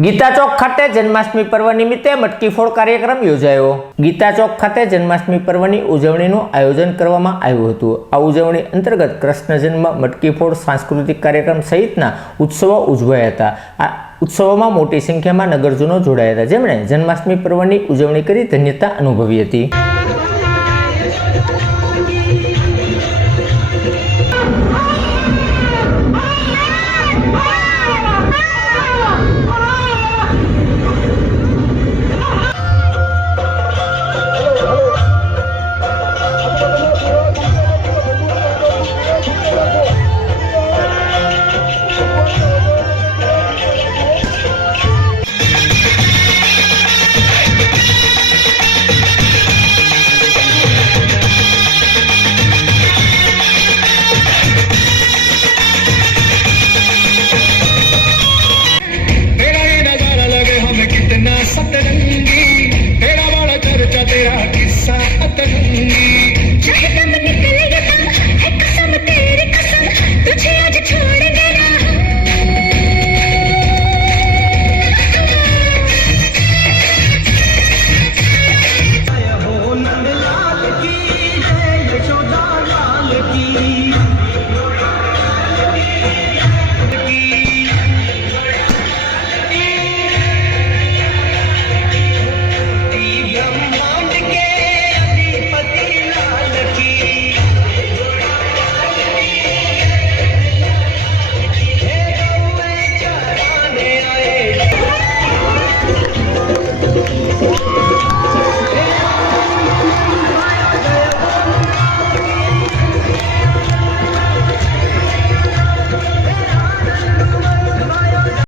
ગીતા ચોક ખાતે જન્માષ્ટમી પર્વ નિમિત્તે મટકી ફોડ કાર્યક્રમ યોજાયો। ગીતા ચોક ખાતે જન્માષ્ટમી પર્વની ઉજવણીનું આયોજન કરવામાં આવ્યું હતું। આ ઉજવણી અંતર્ગત કૃષ્ણ જન્મ, મટકી ફોડ, સાંસ્કૃતિક કાર્યક્રમ સહિતના ઉત્સવો ઉજવાયા હતા। આ ઉત્સવોમાં મોટી સંખ્યામાં નગરજનો જોડાયા હતા, જેમણે જન્માષ્ટમી પર્વની ઉજવણી કરી ધન્યતા અનુભવી હતી।